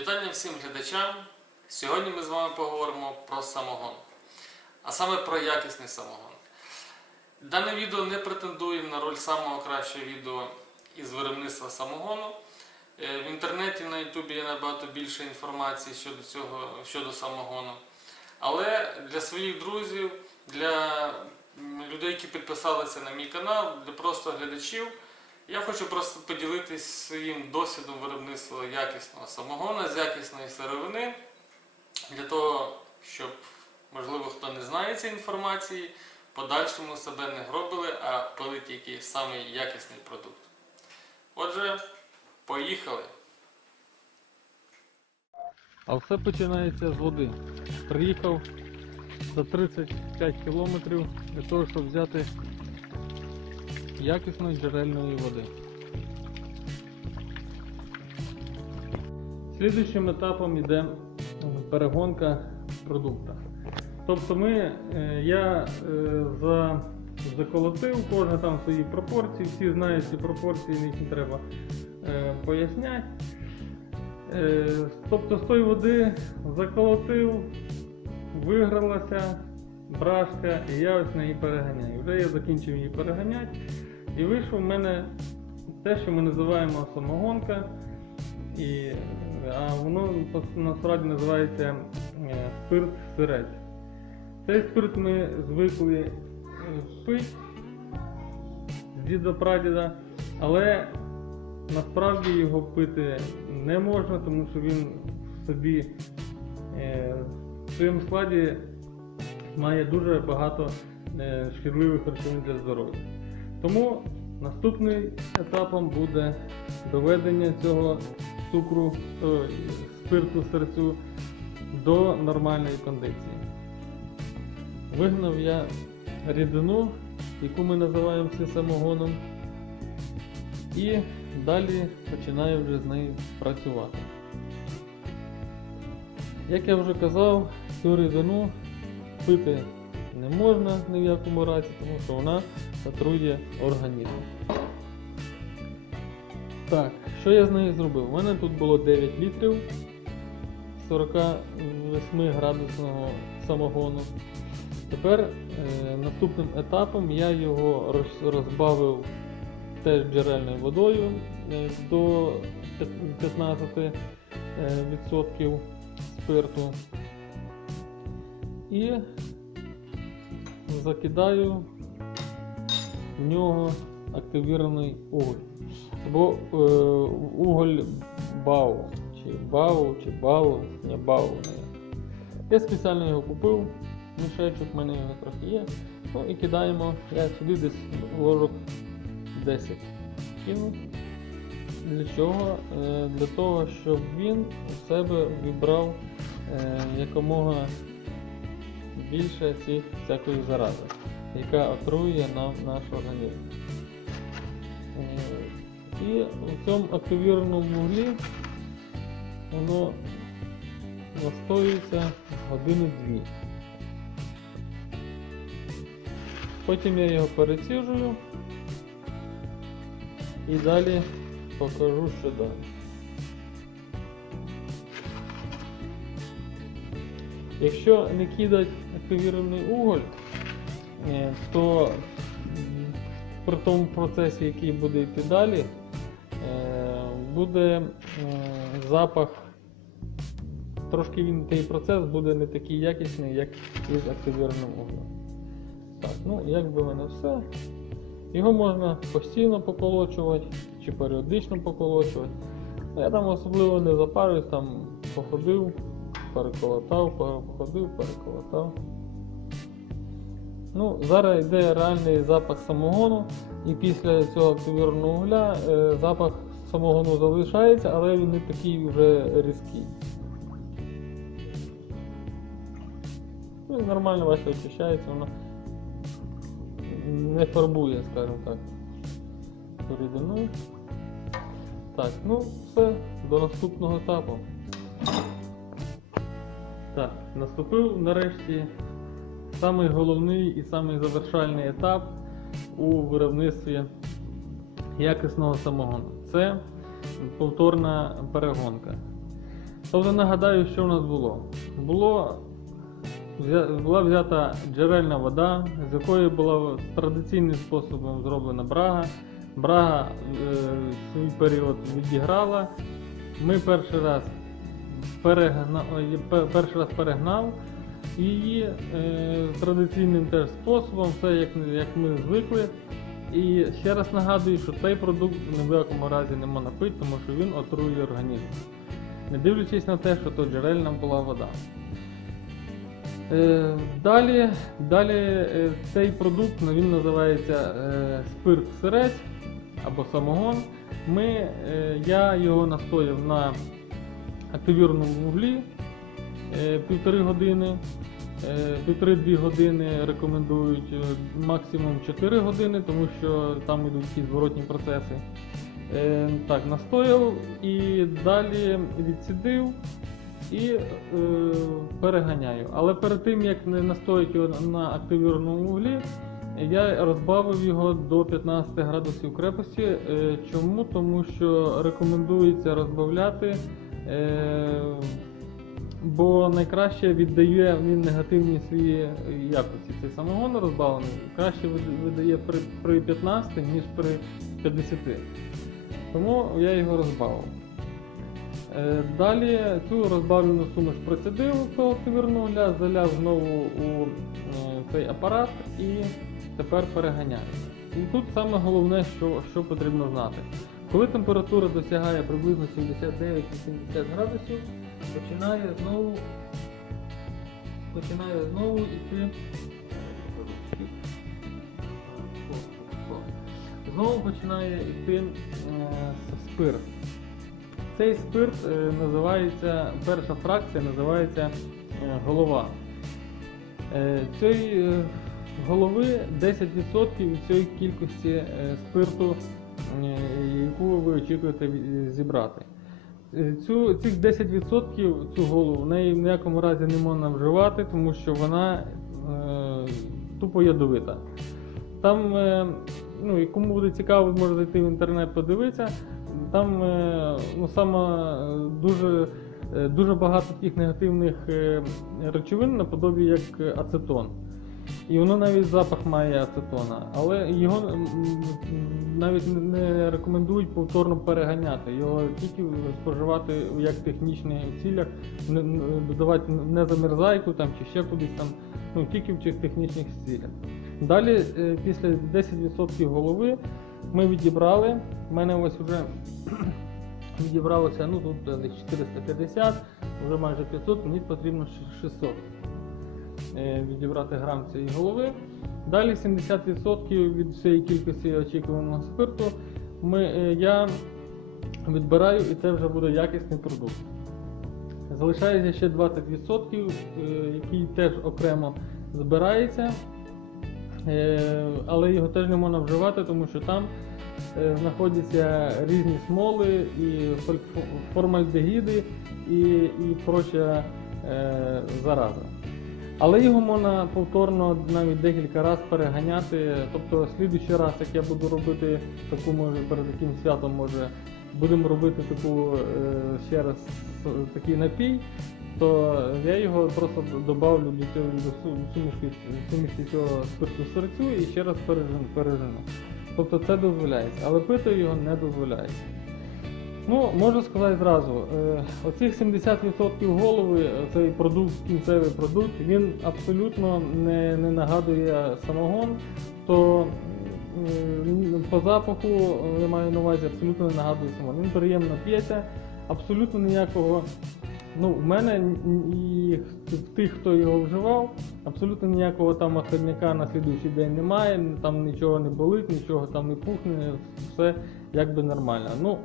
Вітання всім глядачам. Сьогодні ми з вами поговоримо про самогон, а саме про якісний самогон. Дане відео не претендує на роль самого кращого відео із виробництва самогону. Е, В інтернеті на Ютубі є набагато більше інформації щодо цього щодо самогону. Але для своїх друзів, для людей, які підписалися на мій канал, для просто глядачів, я хочу просто поділитись своїм досвідом виробництва якісного самогона з якісної сировини, для того, щоб, можливо, хто не знає цієї інформації, подальшому себе не гробили, а пили тільки самий якісний продукт. Отже, поїхали! А все починається з води. Приїхав за 35 кілометрів для того, щоб взяти якісної джерельної води. Слідуючим етапом йде перегонка продукту. Тобто ми, е, я е, за, заколотив, кожен там свої пропорції, всі знають ці пропорції, не треба е, поясняти. Е, Тобто з тої води заколотив, вигралася брашка, і я ось неї переганяю. Вже я закінчив її переганяти. І вийшов в мене те, що ми називаємо самогонка. І, а воно насправді називається е, спирт сирець. Цей спирт ми звикли е, пити з діда прадіда, але насправді його пити не можна, тому що він в собі е, в своєму складі має дуже багато е, шкідливих речовин для здоров'я. Тому наступним етапом буде доведення цього цукру, е, спирту серцю до нормальної кондиції. Вигнав я рідину, яку ми називаємо всі самогоном. І далі починаю вже з нею працювати. Як я вже казав, цю рідину пити не можна ні в якому разі, тому що вона отрує організм. Так, що я з нею зробив? У мене тут було 9 літрів 48 градусного самогону. Тепер е, наступним етапом я його роз- розбавив теж джерельною водою е, до 15% е, спирту. І закидаю в нього активірований уголь. Або е, уголь бау, чи бау, чи бау, не бау. Я спеціально його купив, мішечок, в мене його трохи є. Ну і кидаємо, я сюди десь ложок 10 кину. Для чого? Е, Для того, щоб він у себе вібрав е, якомога більше цих всякої зарази, яка отруює нам наш організм. Е, І в цьому активірованому вуглі воно настоюється години-дві. Потім я його переціжую і далі покажу, що далі. Якщо не кидати активірований уголь, то при тому процесі, який буде йти далі, е, буде запах, трошки він цей процес буде не такий якісний, як із активірованим углем. Так, ну якби в мене все. Його можна постійно поколочувати чи періодично поколочувати. Я там особливо не запарююсь, там походив, переколотав, походив, переколотав. Ну, зараз йде реальний запах самогону, і після цього активірованого угля е, запах самогону залишається, але він не такий вже різкий. Ну, нормально бачите, очищається, воно не фарбує, скажімо так, рідину. Так, ну все, до наступного етапу. Так, наступив нарешті самий головний і самий завершальний етап у виробництві якісного самогону. Це повторна перегонка. Тобто нагадаю, що в нас було. Було була взята джерельна вода, з якої була традиційним способом зроблена брага. Брага е, свій період відіграла. Ми перший раз перегна... перший раз перегнав її е, традиційним теж способом, все як, як ми звикли. І ще раз нагадую, що цей продукт ні в якому разі не можна пити, тому що він отруює організм. Не дивлячись на те, що то джерельна була вода. Е, далі далі е, цей продукт ну, він називається е, спирт сирець або самогон. Ми, е, я його настояв на активірному вуглі півтори години. Е, Півтори-дві години рекомендують е, максимум 4 години, тому що там йдуть якісь зворотні процеси. Е, Так, настояв і далі відсідив і е, переганяю. Але перед тим як не настояти його на активірному вуглі, я розбавив його до 15 градусів крепості. Е, Чому? Тому що рекомендується розбавляти. е, Бо найкраще віддає він негативні свої якості. Цей самогон розбавлений краще видає при, при 15, ніж при 50. Тому я його розбавив. Е, Далі цю розбавлену суміш до активірнуля, заляв знову у е, цей апарат і тепер переганяю. І тут саме головне, що, що потрібно знати. Коли температура досягає приблизно 79-80 градусів, починає знову починає знову йти. Знову починає йти е, спирт. Цей спирт е, називається, перша фракція називається е, голова. Е, цієї е, голови 10% від цієї кількості е, спирту, е, яку ви очікуєте зібрати. Е, Цю, цих 10% цю голову в неї в ніякому разі не можна вживати, тому що вона е, тупо ядовита. Там, е, ну, і кому буде цікаво, може зайти в інтернет подивитися. Там е, ну, саме дуже, е, дуже багато таких негативних е, речовин наподобі як е, ацетон. І воно навіть запах має ацетона, але його навіть не- рекомендують повторно переганяти. Його тільки споживати як в технічних цілях, додавати не замерзайку там, чи ще кудись там, ну тільки в цих технічних цілях. Далі, е, після 10% голови, ми відібрали. У мене ось вже відібралося, ну тут е, десь 450, вже майже 500, мені потрібно 600 е, відібрати грам цієї голови. Далі 70% від всієї кількості очікуваного спирту ми, е, я відбираю і це вже буде якісний продукт. Залишається ще 20%, е, який теж окремо збирається, е, але його теж не можна вживати, тому що там е, знаходяться різні смоли і формальдегіди і, і проча е, зараза. Але його можна повторно навіть декілька разів переганяти. Тобто, слідуючий раз, як я буду робити таку, може перед яким святом, може будемо робити таку е, ще раз такий напій, то я його просто добавлю до цього до сумішки, сумішки цього спирту серцю і ще раз пережену. Тобто це дозволяється, але пити його не дозволяється. Ну, можу сказати зразу, е, оцих 70% голови, е, цей продукт, кінцевий продукт, він абсолютно не, не нагадує самогон, то по запаху, е, я маю на увазі, абсолютно не нагадує самогон. Він приємно п'ється, абсолютно ніякого. Ну, в мене і в тих, хто його вживав, абсолютно ніякого там отходняка на слідуючий день немає, там нічого не болить, нічого там не пухне, все якби нормально. Ну,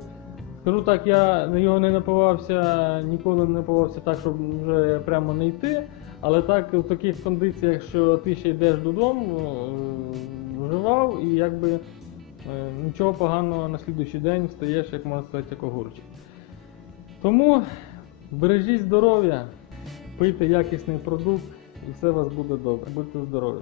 Скажу так, я на його не напивався, ніколи не напивався так, щоб вже прямо не йти. Але так в таких кондиціях, що ти ще йдеш додому, е, вживав і якби е, нічого поганого на слідуючий день встаєш, як можна сказати, як огурчик. Тому бережіть здоров'я, пийте якісний продукт і все у вас буде добре. Будьте здорові!